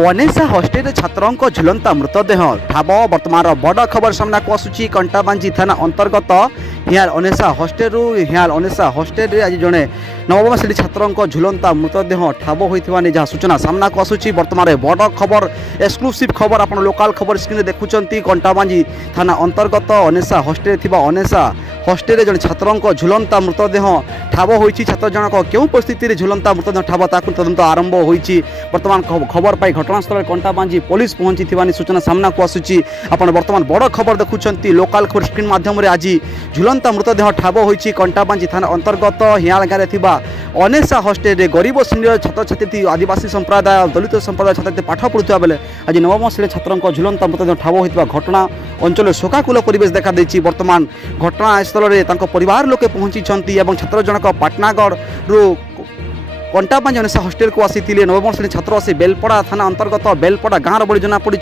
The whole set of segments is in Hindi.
ओनेसा हॉस्टेल छात्रों झुलंता मृतदेह ठाब बर्तमान बड़ खबर सामना को आसूची कंटाबांजी थाना अंतर्गत हियाल ओनेसा हॉस्टेल हियाल ओनेसा हॉस्टेल आज जड़े नवम श्रेणी छात्रों झुलंता मृतदेह ठाब होता जहाँ सूचना सामना को आसूची बर्तमान बड़ खबर एक्सक्लूसिव खबर आप लोकाल खबर स्क्रीन देखुंत कंटाबांजी थाना अंतर्गत ओनेसा हॉस्टेल थी ओनेसा हॉस्टेल जड़े छात्रों झुलंता मृतदेह ठाब हो छात्र जनक क्यों परिस्थिति झुलंता मृतदेह ठाब ताकू तदंत आरंभ हो बर्तमान खबर पाई घटनास्थल कंटाबांजी पुलिस पहुंची सूचना सामना को आसूची आपण बर्तमान बड़ खबर देखुंत लोकाल खबर स्क्रीन माध्यम आज झुलंता मृतदेह ठाब हो कंटाबांजी थाना अंतर्गत हियाल गाँव में ओनेसा हॉस्टेल गरीब श्रेणी छात्र छात्री आदिवासी संप्रदाय दलित संप्रदाय छात्र पाठ पढ़ुवा बेले आज नवम श्रेणी छात्रों झुलंता मृतदेह ठाब होता घटना अंचल शोकाकूल परिवेश देखा देछि। बर्तमान घटनास्थल में परिवार लोके पहुंची छात्र जनक पाटनागढ़ रु कंटाबांजी ओनेसा हॉस्टेल को आसी नवम श्रेणी छात्र से बेलपड़ा थाना अंतर्गत बेलपड़ा गाँव बड़ी जना पड़ी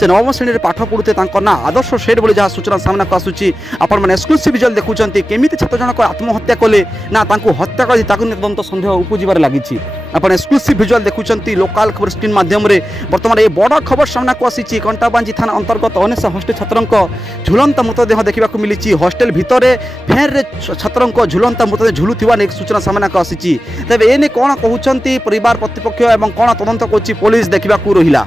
से नवम श्रेणी में पाठ पढ़ुते ना आदर्श शेड बोली जहाँ सूचना सामना को आसूची आपण मैंने एक्सक्लूसिव विजुअल देखुंत केमी छात्र जनक आत्महत्या कले ना हत्या कर तदंत सन्देह उपजार लगी आपण एक्सक्लूसिव विजुअल देखुंत लोकाल खबर स्क्रीन माध्यम बर्तमान ये बड़ खबर सामना को आसी कंटाबांजी थाना अंतर्गत ओनेसा हॉस्टेल छात्रों झुलंता मृतदेह देखा मिली हॉस्टेल भितर फैन छात्रों झुलंता मृतदेह झुलुवा सूचना सामना को आसी तेज एने कौन कहते परिवार प्रतिपक्ष और कौन तदंत कर पुलिस देखा रहा।